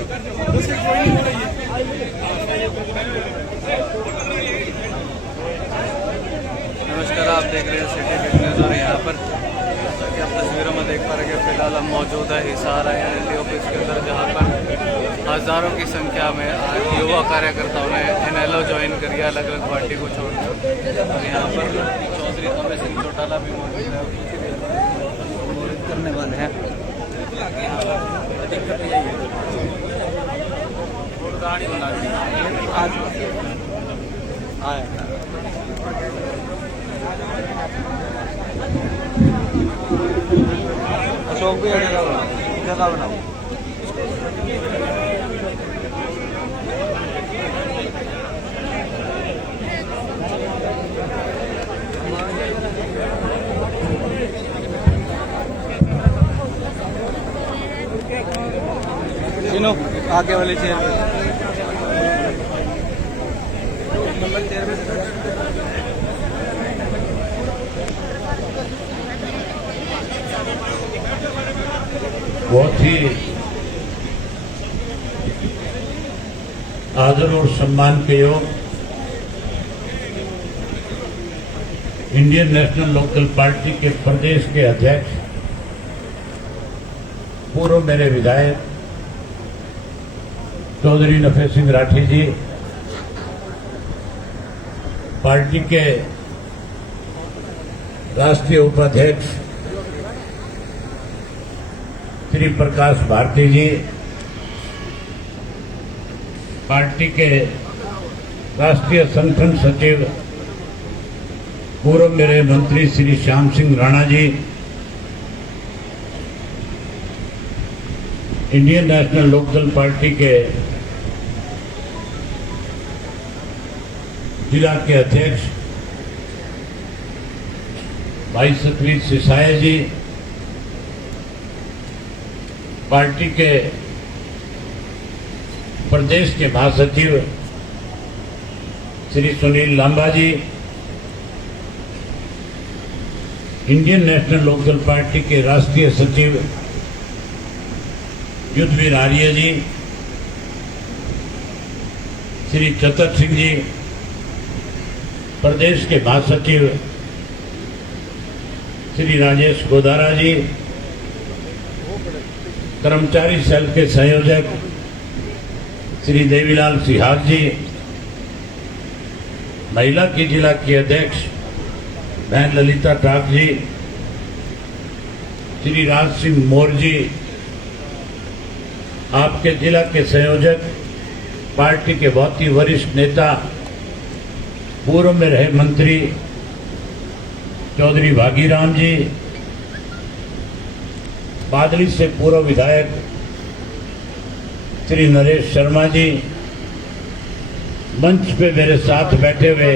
नमस्कार, आप देख रहे हैं सिटी बिजनेस और यहाँ पर जैसा कि आप तस्वीरों में देख पा रहे हैं फिलहाल हम मौजूद है हिसार एनएलडी ऑफिस के अंदर, जहाँ पर हज़ारों की संख्या में आज युवा कार्यकर्ताओं ने एनएलओ ज्वाइन करी अलग अलग पार्टी को छोड़कर। और यहाँ पर चौधरी अमर सिंह चौटाला भी मौजूद है, संबोधित करने वाले हैं। गाड़ी बना अशोक भी जगह बनाओ। सुनो आगे वाले चेयर नंबर चेयर पे बहुत ही आदर और सम्मान के योग इंडियन नेशनल लोकल पार्टी के प्रदेश के अध्यक्ष, पूर्व मेरे विधायक चौधरी नफे सिंह राठी जी, पार्टी के राष्ट्रीय उपाध्यक्ष श्री प्रकाश भारती जी, पार्टी के राष्ट्रीय संगठन सचिव पूर्व मेरे मंत्री Shri Shyam Singh Rana ji, Indian national Lokdal party के जिला के अध्यक्ष भाई सतवीर सिसाया जी, पार्टी के प्रदेश के महासचिव श्री सुनील लांबा जी, इंडियन नेशनल लोकदल पार्टी के राष्ट्रीय सचिव युद्धवीर आर्य जी, श्री चतर सिंह जी, प्रदेश के महासचिव श्री राजेश गोदारा जी, कर्मचारी सेल के संयोजक श्री देवीलाल सिहाग जी, महिला की जिला की अध्यक्ष बहन ललिता टाक जी, श्री राज सिंह मोर जी, आपके जिला के संयोजक पार्टी के बहुत ही वरिष्ठ नेता पूर्व में रहे मंत्री चौधरी भागीराम जी, बादली से पूर्व विधायक श्री नरेश शर्मा जी, मंच पे मेरे साथ बैठे हुए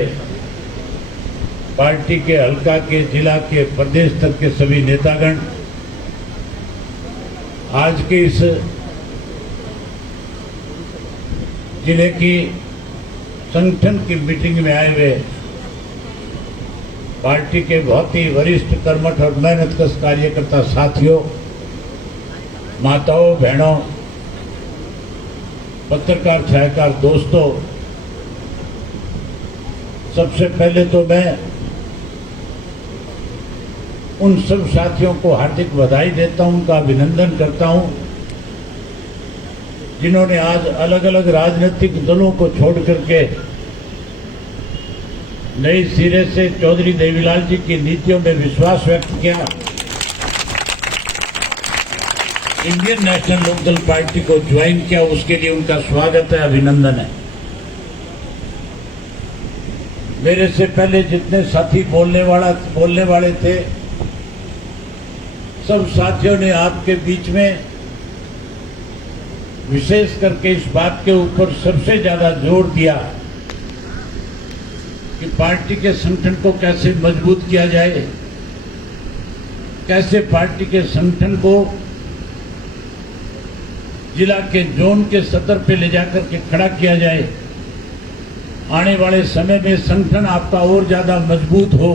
पार्टी के हल्का के जिला के प्रदेश तक के सभी नेतागण, आज के इस जिले की संगठन की मीटिंग में आए हुए पार्टी के बहुत ही वरिष्ठ कर्मठ और मेहनतकश कार्यकर्ता साथियों, माताओं, बहनों, पत्रकार छायाकार दोस्तों, सबसे पहले तो मैं उन सब साथियों को हार्दिक बधाई देता हूं, उनका अभिनंदन करता हूं जिन्होंने आज अलग अलग राजनीतिक दलों को छोड़ करके नई सिरे से चौधरी देवीलाल जी की नीतियों में विश्वास व्यक्त किया, इंडियन नेशनल लोकदल पार्टी को ज्वाइन किया। उसके लिए उनका स्वागत है, अभिनंदन है। मेरे से पहले जितने साथी बोलने वाले थे, सब साथियों ने आपके बीच में विशेष करके इस बात के ऊपर सबसे ज्यादा जोर दिया कि पार्टी के संगठन को कैसे मजबूत किया जाए, कैसे पार्टी के संगठन को जिला के जोन के सतर पे ले जाकर के खड़ा किया जाए, आने वाले समय में संगठन आपका और ज्यादा मजबूत हो।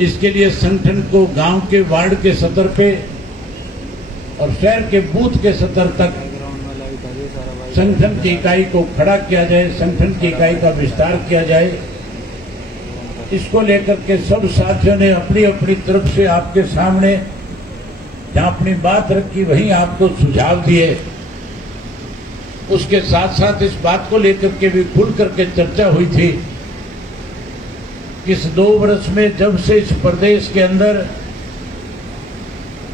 इसके लिए संगठन को गांव के वार्ड के सतर पे और शहर के बूथ के स्तर तक संगठन की इकाई को खड़ा किया जाए, संगठन की इकाई का विस्तार किया जाए। इसको लेकर के सब साथियों ने अपनी अपनी तरफ से आपके सामने जहां अपनी बात रखी वहीं आपको सुझाव दिए। उसके साथ साथ इस बात को लेकर के भी खुल करके चर्चा हुई थी कि इस 2 वर्ष में जब से इस प्रदेश के अंदर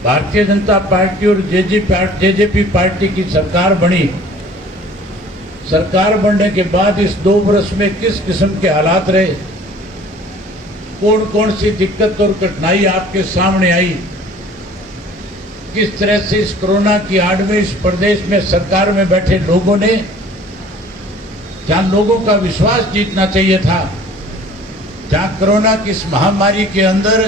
भारतीय जनता पार्टी और जेजेपी पार्टी की सरकार बनी, सरकार बनने के बाद इस 2 वर्ष में किस किस्म के हालात रहे, कौन कौन सी दिक्कत और कठिनाई आपके सामने आई, किस तरह से इस कोरोना की आड़ में इस प्रदेश में सरकार में बैठे लोगों ने, जहां लोगों का विश्वास जीतना चाहिए था, जहां कोरोना की इस महामारी के अंदर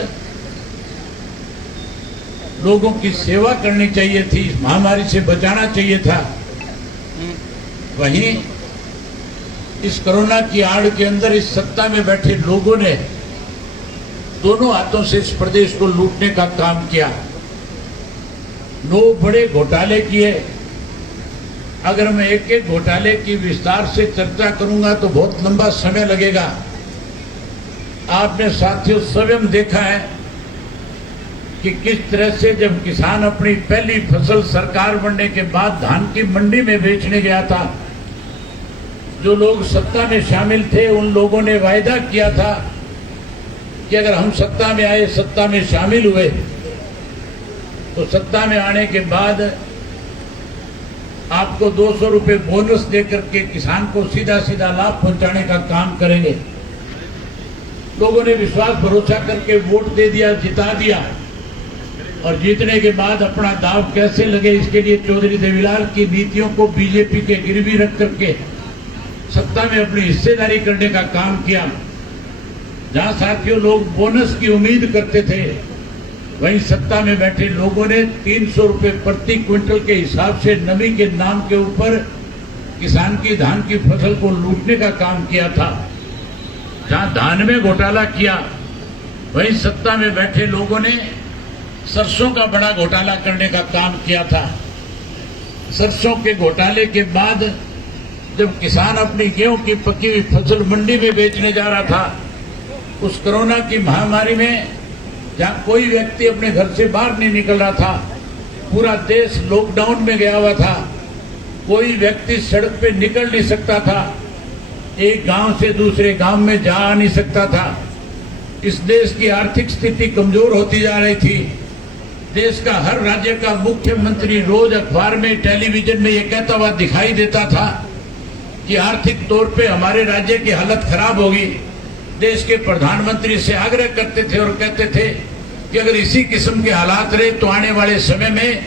लोगों की सेवा करनी चाहिए थी, इस महामारी से बचाना चाहिए था, वहीं इस कोरोना की आड़ के अंदर इस सत्ता में बैठे लोगों ने दोनों हाथों से इस प्रदेश को लूटने का काम किया। 9 बड़े घोटाले किए। अगर मैं एक एक घोटाले की विस्तार से चर्चा करूंगा तो बहुत लंबा समय लगेगा। आपने साथियों स्वयं देखा है कि किस तरह से जब किसान अपनी पहली फसल सरकार बनने के बाद धान की मंडी में बेचने गया था, जो लोग सत्ता में शामिल थे उन लोगों ने वायदा किया था कि अगर हम सत्ता में आए, सत्ता में शामिल हुए तो सत्ता में आने के बाद आपको 200 रुपए बोनस देकर के किसान को सीधा सीधा लाभ पहुंचाने का काम करेंगे। लोगों ने विश्वास भरोसा करके वोट दे दिया, जिता दिया, और जीतने के बाद अपना दाव कैसे लगे इसके लिए चौधरी देवीलाल की नीतियों को बीजेपी के गिरवी रख करके सत्ता में अपनी हिस्सेदारी करने का काम किया। जहां साथियों लोग बोनस की उम्मीद करते थे, वहीं सत्ता में बैठे लोगों ने 300 रुपए प्रति क्विंटल के हिसाब से नमी के नाम के ऊपर किसान की धान की फसल को लूटने का काम किया था। जहां धान में घोटाला किया, वहीं सत्ता में बैठे लोगों ने सरसों का बड़ा घोटाला करने का काम किया था। सरसों के घोटाले के बाद जब किसान अपनी गेहूं की पकी हुई फसल मंडी में बेचने जा रहा था, उस कोरोना की महामारी में जहां कोई व्यक्ति अपने घर से बाहर नहीं निकल रहा था, पूरा देश लॉकडाउन में गया हुआ था, कोई व्यक्ति सड़क पे निकल नहीं सकता था, एक गांव से दूसरे गांव में जा नहीं सकता था। इस देश की आर्थिक स्थिति कमजोर होती जा रही थी। देश का हर राज्य का मुख्यमंत्री रोज अखबार में, टेलीविजन में ये कहता हुआ दिखाई देता था कि आर्थिक तौर पे हमारे राज्य की हालत खराब होगी। देश के प्रधानमंत्री से आग्रह करते थे और कहते थे कि अगर इसी किस्म के हालात रहे तो आने वाले समय में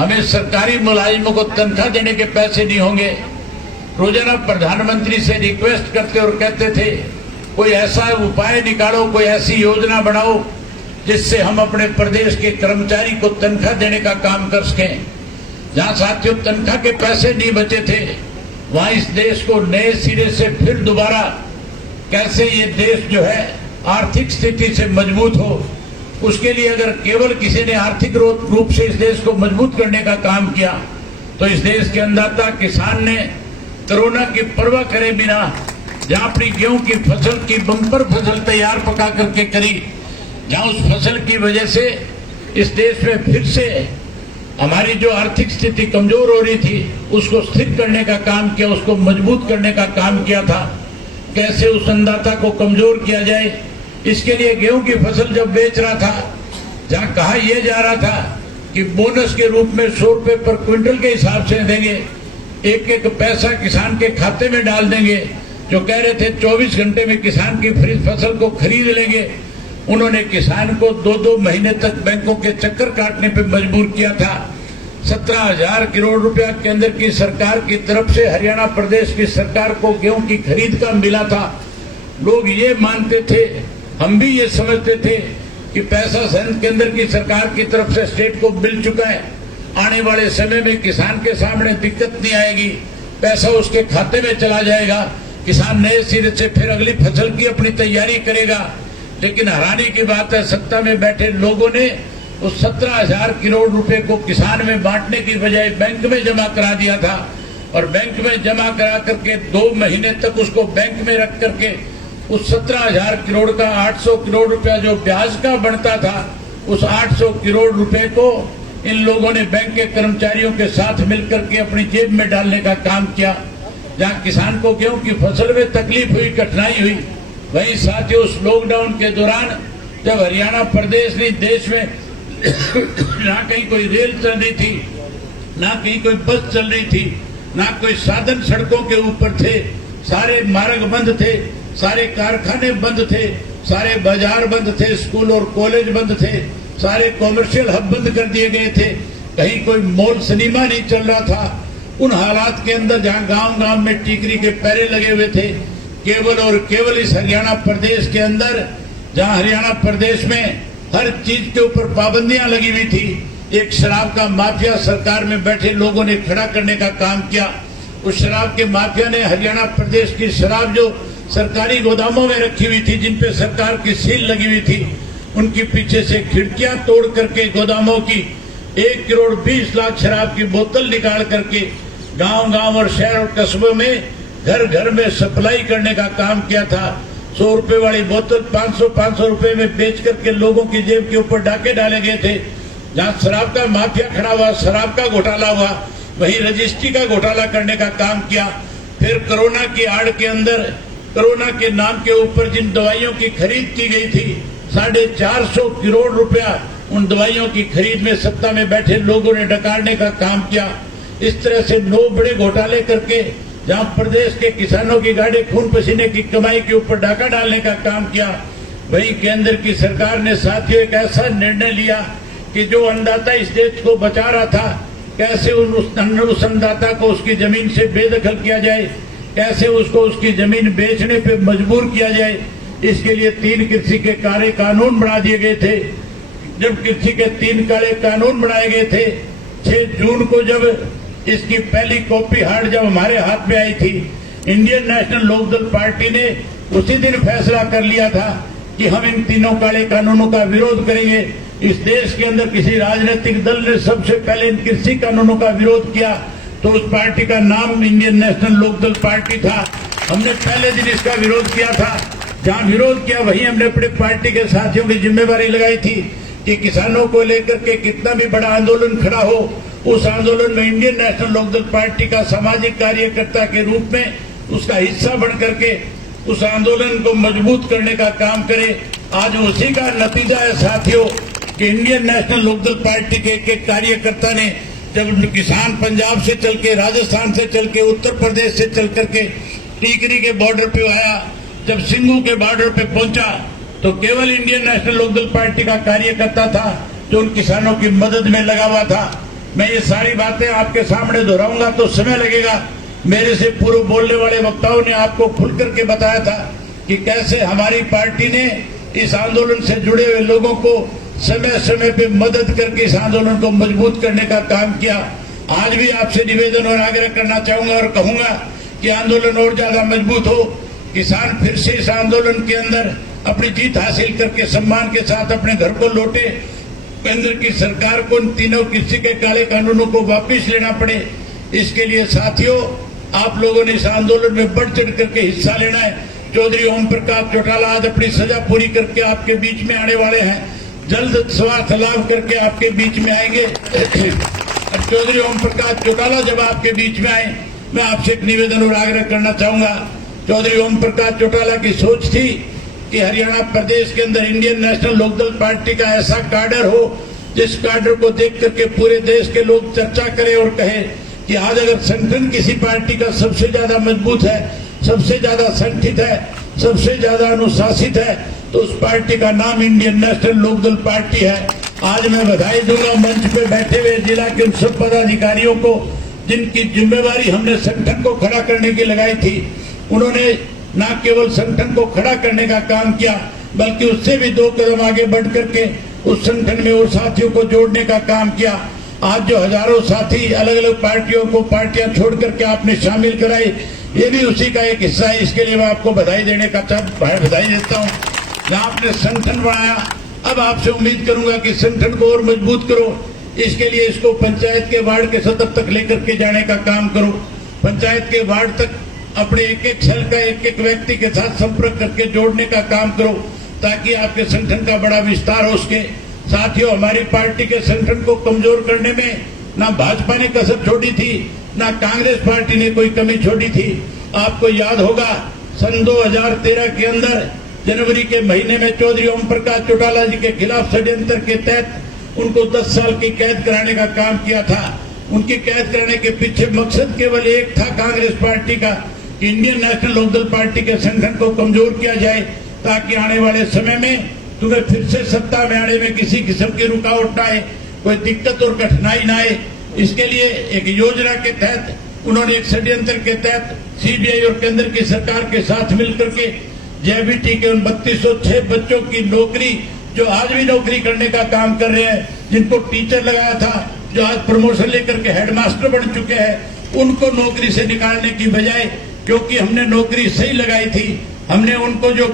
हमें सरकारी मुलाजिमों को तनख्वाह देने के पैसे नहीं होंगे। रोजाना प्रधानमंत्री से रिक्वेस्ट करते और कहते थे कोई ऐसा उपाय निकालो, कोई ऐसी योजना बनाओ जिससे हम अपने प्रदेश के कर्मचारी को तनख्वाह देने का काम कर सकें। जहां साथियों तनख्वाह के पैसे नहीं बचे थे, वहां इस देश को नए सिरे से फिर दोबारा कैसे ये देश जो है आर्थिक स्थिति से मजबूत हो, उसके लिए अगर केवल किसी ने आर्थिक रूप से इस देश को मजबूत करने का काम किया तो इस देश के अन्नदाता किसान ने कोरोना की परवाह करे बिना जहां अपनी गेहूं की फसल की बम्पर फसल तैयार पका करके करी, जहां उस फसल की वजह से इस देश में फिर से हमारी जो आर्थिक स्थिति कमजोर हो रही थी उसको स्थिर करने का काम किया, उसको मजबूत करने का काम किया था। कैसे उस अन्नदाता को कमजोर किया जाए, इसके लिए गेहूं की फसल जब बेच रहा था, जहां कहा यह जा रहा था कि बोनस के रूप में 100 रुपए पर क्विंटल के हिसाब से देंगे, एक एक पैसा किसान के खाते में डाल देंगे, जो कह रहे थे 24 घंटे में किसान की फसल को खरीद लेंगे, उन्होंने किसान को 2-2 महीने तक बैंकों के चक्कर काटने पर मजबूर किया था। 17,000 करोड़ रुपया केंद्र की सरकार की तरफ से हरियाणा प्रदेश की सरकार को गेहूं की खरीद का मिला था। लोग ये मानते थे, हम भी ये समझते थे कि पैसा केंद्र की सरकार की तरफ से स्टेट को मिल चुका है, आने वाले समय में किसान के सामने दिक्कत नहीं आएगी, पैसा उसके खाते में चला जाएगा, किसान नए सिरे से फिर अगली फसल की अपनी तैयारी करेगा। लेकिन हैरानी की बात है, सत्ता में बैठे लोगों ने उस 17,000 करोड़ रुपए को किसान में बांटने की बजाय बैंक में जमा करा दिया था और बैंक में जमा करा करके 2 महीने तक उसको बैंक में रख करके उस 17,000 करोड़ का 800 करोड़ रुपया जो ब्याज का बनता था, उस 800 करोड़ रुपए को इन लोगों ने बैंक के कर्मचारियों के साथ मिलकर के अपनी जेब में डालने का काम किया। जहां किसान को गेहूं की फसल में तकलीफ हुई, कठिनाई हुई, वहीं साथियों उस लॉकडाउन के दौरान जब हरियाणा प्रदेश ने देश में ना कहीं कोई रेल चल रही थी, ना कहीं कोई बस चल रही थी, ना कोई साधन सड़कों के ऊपर थे, सारे मार्ग बंद थे, सारे कारखाने बंद थे, सारे बाजार बंद थे, स्कूल और कॉलेज बंद थे, सारे कॉमर्शियल हब बंद कर दिए गए थे, कहीं कोई मॉल सिनेमा नहीं चल रहा था। उन हालात के अंदर जहां गांव गांव में टीकरी के पैरे लगे हुए थे, केवल और केवल इस हरियाणा प्रदेश के अंदर, जहां हरियाणा प्रदेश में हर चीज के ऊपर पाबंदियां लगी हुई थी, एक शराब का माफिया सरकार में बैठे लोगों ने खड़ा करने का काम किया। उस शराब के माफिया ने हरियाणा प्रदेश की शराब जो सरकारी गोदामों में रखी हुई थी, जिन पे सरकार की सील लगी हुई थी, उनकी पीछे से खिड़कियां तोड़ करके गोदामों की 1 करोड़ 20 लाख शराब की बोतल निकाल करके गांव गांव और शहर और कस्बों में घर घर में सप्लाई करने का काम किया था। 100 रुपए वाली बोतल 500 रुपए में बेच करके लोगों की जेब के ऊपर डाके डाले गए थे। जहां शराब का माफिया खड़ा हुआ, शराब का घोटाला हुआ, वहीं रजिस्ट्री का घोटाला करने का काम किया। फिर कोरोना की आड़ के अंदर, कोरोना के नाम के ऊपर जिन दवाइयों की खरीद की गई थी, 450 करोड़ रुपया उन दवाइयों की खरीद में सत्ता में बैठे लोगों ने डकारने का काम किया। इस तरह से 9 बड़े घोटाले करके जहां प्रदेश के किसानों की गाड़ी खून पसीने की कमाई के ऊपर डाका डालने का काम किया, वहीं केंद्र की सरकार ने साथियों एक ऐसा निर्णय लिया कि जो अन्नदाता इस देश को बचा रहा था, कैसे उस अन्नदाता को उसकी जमीन से बेदखल किया जाए, कैसे उसको उसकी जमीन बेचने पे मजबूर किया जाए, इसके लिए 3 कृषि के काले कानून बना दिए गए थे। जब कृषि के 3 काले कानून बनाए गए थे, 6 जून को जब इसकी पहली कॉपी हार्ड जब हमारे हाथ में आई थी, इंडियन नेशनल लोकदल पार्टी ने उसी दिन फैसला कर लिया था कि हम इन 3 काले कानूनों का विरोध करेंगे। इस देश के अंदर किसी राजनीतिक दल ने सबसे पहले इन कृषि कानूनों का विरोध किया तो उस पार्टी का नाम इंडियन नेशनल लोकदल पार्टी था। हमने पहले दिन इसका विरोध किया था। जहां विरोध किया वहीं हमने अपने पार्टी के साथियों की जिम्मेवारी लगाई थी कि किसानों को लेकर के कितना भी बड़ा आंदोलन खड़ा हो, उस आंदोलन में इंडियन नेशनल लोकदल पार्टी का सामाजिक कार्यकर्ता के रूप में उसका हिस्सा बन करके उस आंदोलन को मजबूत करने का काम करे। आज उसी का नतीजा है साथियों कि इंडियन नेशनल लोकदल पार्टी के एक कार्यकर्ता ने जब किसान पंजाब से चल के, राजस्थान से चल के, उत्तर प्रदेश से चल करके टीकरी के बॉर्डर पे आया, जब सिंघू के बॉर्डर पे पहुंचा तो केवल इंडियन नेशनल लोकदल पार्टी का कार्यकर्ता था जो उन किसानों की मदद में लगा हुआ था। मैं ये सारी बातें आपके सामने दोहराऊंगा तो समय लगेगा। मेरे से पूर्व बोलने वाले वक्ताओं ने आपको खुल करके बताया था कि कैसे हमारी पार्टी ने इस आंदोलन से जुड़े हुए लोगों को समय समय पे मदद करके इस आंदोलन को मजबूत करने का काम किया। आज भी आपसे निवेदन और आग्रह करना चाहूंगा और कहूंगा कि आंदोलन और ज्यादा मजबूत हो, किसान फिर से इस आंदोलन के अंदर अपनी जीत हासिल करके सम्मान के साथ अपने घर को लौटे। केंद्र की सरकार को इन 3 कृषि के काले कानूनों को वापस लेना पड़े। इसके लिए साथियों आप लोगों ने इस आंदोलन में बढ़ चढ़ करके हिस्सा लेना है। चौधरी ओम प्रकाश चौटाला आज अपनी सजा पूरी करके आपके बीच में आने वाले हैं, जल्द स्वास्थ्य लाभ करके आपके बीच में आएंगे। चौधरी ओम प्रकाश चौटाला जब आपके बीच में आए, मैं आपसे एक निवेदन और आग्रह करना चाहूंगा। चौधरी ओम प्रकाश चौटाला की सोच थी कि हरियाणा प्रदेश के अंदर इंडियन नेशनल लोकदल पार्टी का ऐसा काडर हो जिस काडर को देख करके पूरे देश के लोग चर्चा करें और कहें कि आज अगर संगठन किसी पार्टी का सबसे ज्यादा मजबूत है, सबसे ज्यादा संगठित है, सबसे ज्यादा अनुशासित है, तो उस पार्टी का नाम इंडियन नेशनल लोकदल पार्टी है। आज मैं बधाई दूंगा मंच पे बैठे हुए जिला के उन सब पदाधिकारियों को जिनकी जिम्मेवारी हमने संगठन को खड़ा करने की लगाई थी। उन्होंने न केवल संगठन को खड़ा करने का काम किया बल्कि उससे भी 2 कदम आगे बढ़ करके उस संगठन में और साथियों को जोड़ने का काम किया। आज जो हजारों साथी अलग अलग पार्टियों को पार्टियां छोड़ करके आपने शामिल कराई, ये भी उसी का एक हिस्सा है। इसके लिए मैं आपको बधाई देता हूँ। जहाँ आपने संगठन बनाया, अब आपसे उम्मीद करूंगा कि संगठन को और मजबूत करो। इसके लिए इसको पंचायत के वार्ड के सदर तक लेकर के जाने का काम करो। पंचायत के वार्ड तक अपने एक एक सेल का एक एक व्यक्ति के साथ संपर्क करके जोड़ने का काम करो, ताकि आपके संगठन का बड़ा विस्तार हो सके। साथियों, हमारी पार्टी के संगठन को कमजोर करने में ना भाजपा ने कसर छोड़ी थी, ना कांग्रेस पार्टी ने कोई कमी छोड़ी थी। आपको याद होगा सन 2013 के अंदर जनवरी के महीने में चौधरी ओम प्रकाश चौटाला जी के खिलाफ षड्यंत्र के तहत उनको 10 साल की कैद कराने का काम किया था। उनकी कैद कराने के पीछे मकसद केवल एक था कांग्रेस पार्टी का, कि इंडियन नेशनल लोकदल पार्टी के संगठन को कमजोर किया जाए, ताकि आने वाले समय में तुम्हें फिर से सत्ता में आने में किसी किस्म की रुकावट न आए, कोई दिक्कत और कठिनाई न आए। इसके लिए एक योजना के तहत उन्होंने एक षड्यंत्र के तहत सीबीआई और केंद्र की सरकार के साथ मिलकर के जेबीटी के उन 3206 बच्चों की नौकरी, जो आज भी नौकरी करने का काम कर रहे हैं, जिनको टीचर लगाया था, जो आज प्रमोशन लेकर के हेडमास्टर बन चुके हैं, उनको नौकरी से निकालने की बजाय, क्योंकि हमने नौकरी सही लगाई थी, हमने उनको जो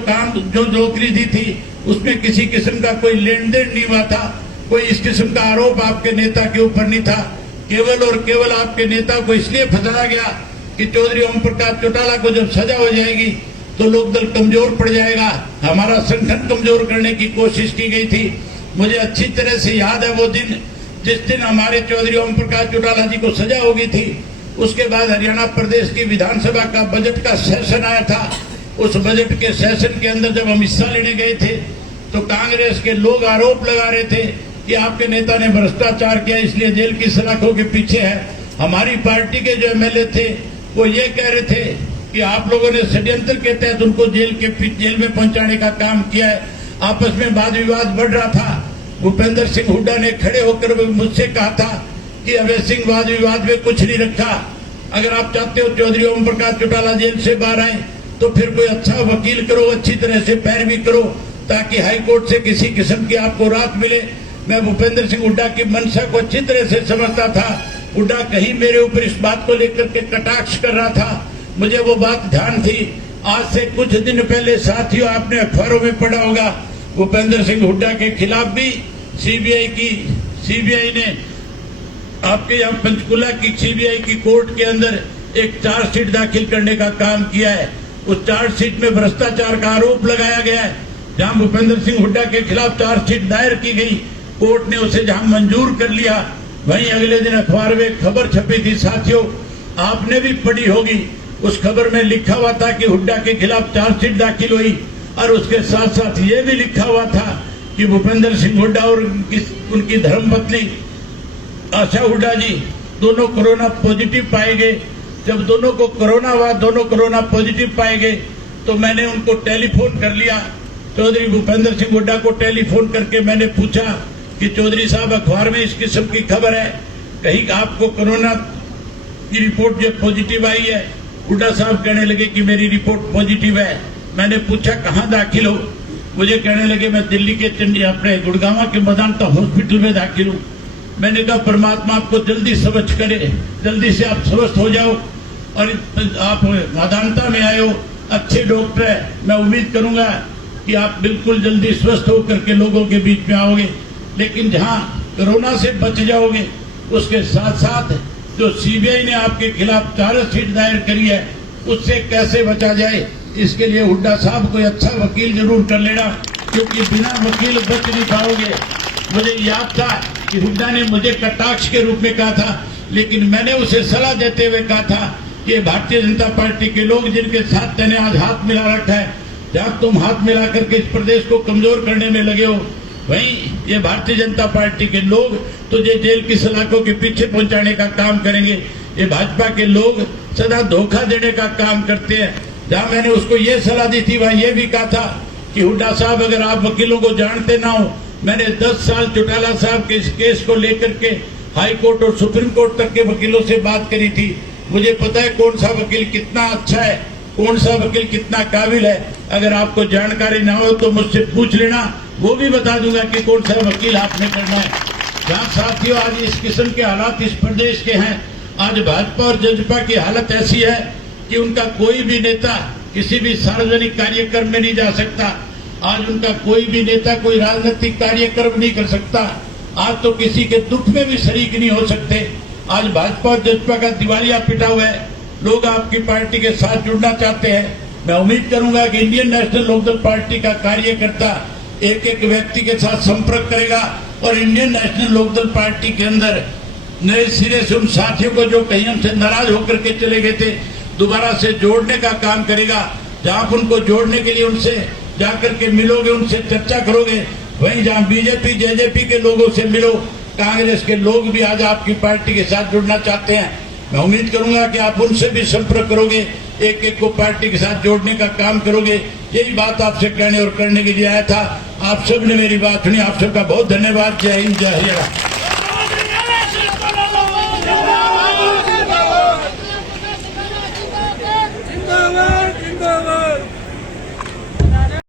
नौकरी दी थी उसमें किसी किस्म का कोई लेन देन नहीं हुआ था, कोई इस किस्म का आरोप आपके नेता के ऊपर नहीं था। केवल और केवल आपके नेता को इसलिए फंसाया गया कि चौधरी ओम प्रकाश चौटाला को जब सजा हो जाएगी तो लोकदल कमजोर पड़ जाएगा, हमारा संगठन कमजोर करने की कोशिश की गई थी। मुझे अच्छी तरह से याद है वो दिन, जिस दिन हमारे चौधरी ओम प्रकाश चौटाला जी को सजा हो गई थी। उसके बाद हरियाणा प्रदेश की विधानसभा का बजट का सेशन आया था। उस बजट के सेशन के अंदर जब हम हिस्सा लेने गए थे तो कांग्रेस के लोग आरोप लगा रहे थे कि आपके नेता ने भ्रष्टाचार किया, इसलिए जेल की सलाखों के पीछे है। हमारी पार्टी के जो एमएलए थे वो ये कह रहे थे कि आप लोगों ने षड्यंत्र के तहत उनको जेल में पहुंचाने का काम किया है। आपस में वाद विवाद बढ़ रहा था। भूपेंद्र सिंह हुड्डा ने खड़े होकर मुझसे कहा था कि अभय सिंह वाद विवाद में कुछ नहीं रखा, अगर आप चाहते हो चौधरी ओम प्रकाश चौटाला जेल से बाहर आए तो फिर कोई अच्छा वकील करो, अच्छी तरह से पैरवी करो, ताकि हाई कोर्ट से किसी किस्म की आपको राहत मिले। मैं भूपेंद्र सिंह हुड्डा की मंशा को अच्छी तरह से समझता था। हुड्डा कहीं मेरे ऊपर इस बात को लेकर के कटाक्ष कर रहा था, मुझे वो बात ध्यान थी। आज से कुछ दिन पहले साथियों आपने अखबारों में पढ़ा होगा, भूपेंद्र सिंह हुड्डा के खिलाफ भी सीबीआई ने आपके यहाँ पंचकुला की सीबीआई की कोर्ट के अंदर एक चार्जशीट दाखिल करने का काम किया है। उस चार्जशीट में भ्रष्टाचार का आरोप लगाया गया है। जहां भूपेंद्र सिंह हुड्डा के खिलाफ चार्जशीट दायर की गई, कोर्ट ने उसे जहां मंजूर कर लिया, वहीं अगले दिन अखबार में खबर छपी थी। साथियों, आपने भी पढ़ी होगी, उस खबर में लिखा हुआ था कि हुड्डा के खिलाफ चार्जशीट दाखिल हुई, और उसके साथ साथ ये भी लिखा हुआ था कि भूपेंद्र सिंह हुड्डा और उनकी धर्मपत्नी आशा हुड्डा जी दोनों कोरोना पॉजिटिव पाए गए। जब दोनों को कोरोना हुआ, दोनों कोरोना पॉजिटिव पाए गए, तो मैंने उनको टेलीफोन कर लिया। चौधरी भूपेंद्र सिंह हुड्डा को टेलीफोन करके मैंने पूछा कि चौधरी साहब, अखबार में इस किस्म की खबर है, कहीं आपको कोरोना की रिपोर्ट जो पॉजिटिव आई है? हुड्डा साहब कहने लगे कि मेरी रिपोर्ट पॉजिटिव है। मैंने पूछा कहाँ दाखिल हो? मुझे कहने लगे मैं दिल्ली के अपने गुड़गांव के मेदांता हॉस्पिटल में दाखिल हूँ। मैंने कहा परमात्मा आपको जल्दी समझ करे, जल्दी से आप स्वस्थ हो जाओ, और आप मेदांता में आए हो, अच्छे डॉक्टर है, मैं उम्मीद करूंगा कि आप बिल्कुल जल्दी स्वस्थ होकर के लोगों के बीच में आओगे। लेकिन जहां कोरोना से बच जाओगे, उसके साथ साथ जो सीबीआई ने आपके खिलाफ चार्जशीट दायर करी है, उससे कैसे बचा जाए, इसके लिए हुड्डा साहब कोई अच्छा वकील जरूर कर लेना, क्योंकि बिना वकील बच नहीं पाओगे। मुझे याद था कि हुड्डा ने मुझे कटाक्ष के रूप में कहा था, लेकिन मैंने उसे सलाह देते हुए कहा था कि भारतीय जनता पार्टी के लोग जिनके साथ मैंने आज हाथ मिला रखा है, जहां तुम हाथ मिला करके इस प्रदेश को कमजोर करने में लगे हो, वहीं ये भारतीय जनता पार्टी के लोग तुझे जेल की सलाखों के पीछे पहुंचाने का काम करेंगे। ये भाजपा के लोग सदा धोखा देने का काम करते हैं। जहां मैंने उसको ये सलाह दी थी, वहां ये भी कहा था कि हुड्डा साहब, अगर आप वकीलों को जानते ना हो, मैंने 10 साल चौटाला साहब के इस केस को लेकर के हाई कोर्ट और सुप्रीम कोर्ट तक के वकीलों से बात करी थी। मुझे पता है कौन सा वकील कितना अच्छा है, कौन सा वकील कितना काबिल है। अगर आपको जानकारी ना हो तो मुझसे पूछ लेना, वो भी बता दूंगा कि कौन सा वकील आपने करना है। जहाँ साथियों आज इस किस्म के हालात इस प्रदेश के हैं, आज भाजपा और जजपा की हालत ऐसी है कि उनका कोई भी नेता किसी भी सार्वजनिक कार्यक्रम में नहीं जा सकता। आज उनका कोई भी नेता कोई राजनीतिक कार्यक्रम नहीं कर सकता। आज तो किसी के दुख में भी शरीक नहीं हो सकते। आज भाजपा और जसपा का दिवालिया पिटा हुआ है। लोग आपकी पार्टी के साथ जुड़ना चाहते हैं। मैं उम्मीद करूंगा कि इंडियन नेशनल लोकदल पार्टी का कार्यकर्ता एक एक व्यक्ति के साथ संपर्क करेगा और इंडियन नेशनल लोकदल पार्टी के अंदर नए सिरे से उन साथियों को जो कहीं हमसे नाराज होकर के चले गए थे दोबारा से जोड़ने का काम करेगा। जहां आप उनको जोड़ने के लिए उनसे जाकर के मिलोगे, उनसे चर्चा करोगे, वहीं जहां बीजेपी जेजेपी के लोगों से मिलो, कांग्रेस के लोग भी आज आपकी पार्टी के साथ जुड़ना चाहते हैं। मैं उम्मीद करूंगा कि आप उनसे भी संपर्क करोगे, एक एक को पार्टी के साथ जोड़ने का काम करोगे। यही बात आपसे कहने और करने के लिए आया था। आप सब ने मेरी बात सुनी। आप सबका बहुत धन्यवाद। जय हिंद, जय हरियाणा।